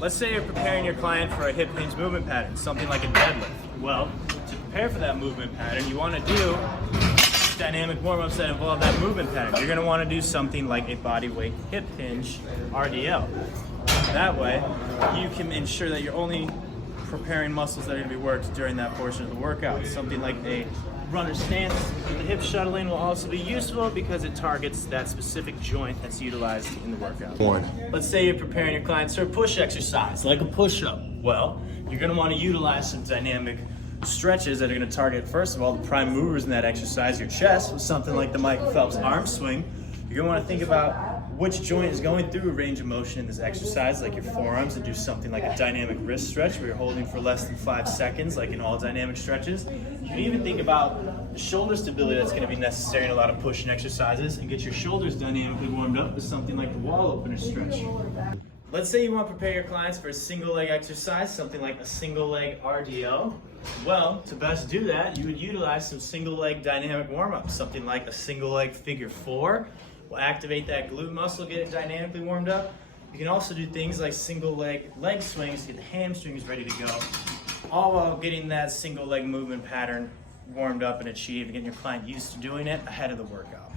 Let's say you're preparing your client for a hip hinge movement pattern, something like a deadlift. Well, to prepare for that movement pattern, you want to do dynamic warm-ups that involve that movement pattern. You're going to want to do something like a body weight hip hinge RDL. That way, you can ensure that you're only preparing muscles that are going to be worked during that portion of the workout. Something like a runner stance with the hip shuttling will also be useful because it targets that specific joint that's utilized in the workout. Let's say you're preparing your clients for a push exercise, like a push-up. Well, you're going to want to utilize some dynamic stretches that are going to target, first of all, the prime movers in that exercise, your chest, with something like the Michael Phelps arm swing. You're going to want to think about which joint is going through a range of motion in this exercise, like your forearms, and do something like a dynamic wrist stretch where you're holding for less than 5 seconds, like in all dynamic stretches. You can even think about the shoulder stability that's going to be necessary in a lot of pushing exercises, and get your shoulders dynamically warmed up with something like the wall opener stretch. Let's say you want to prepare your clients for a single leg exercise, something like a single leg RDL. Well, to best do that, you would utilize some single leg dynamic warm-ups, something like a single leg figure 4. Will activate that glute muscle, get it dynamically warmed up. You can also do things like single leg swings to get the hamstrings ready to go, all while getting that single leg movement pattern warmed up and achieved, and getting your client used to doing it ahead of the workout.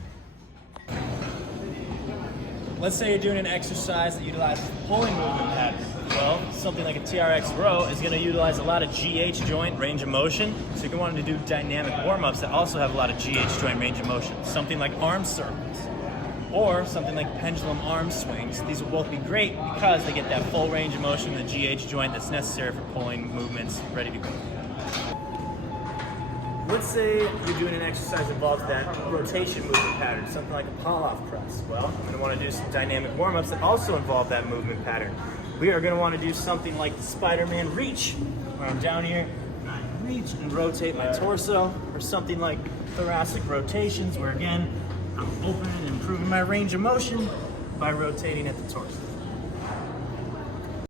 Let's say you're doing an exercise that utilizes the pulling movement pattern. Well, something like a TRX row is going to utilize a lot of GH joint range of motion, so you're going to want to do dynamic warm-ups that also have a lot of GH joint range of motion, something like arm circles, or something like pendulum arm swings. These will both be great because they get that full range of motion in the GH joint that's necessary for pulling movements ready to go. Let's say you're doing an exercise that involves that rotation movement pattern, something like a pull-off press. Well, you're going to want to do some dynamic warm-ups that also involve that movement pattern. We are going to want to do something like the Spider-Man reach, where I'm down here, I reach and rotate my torso, or something like thoracic rotations, where again, I'm opening and improving my range of motion by rotating at the torso.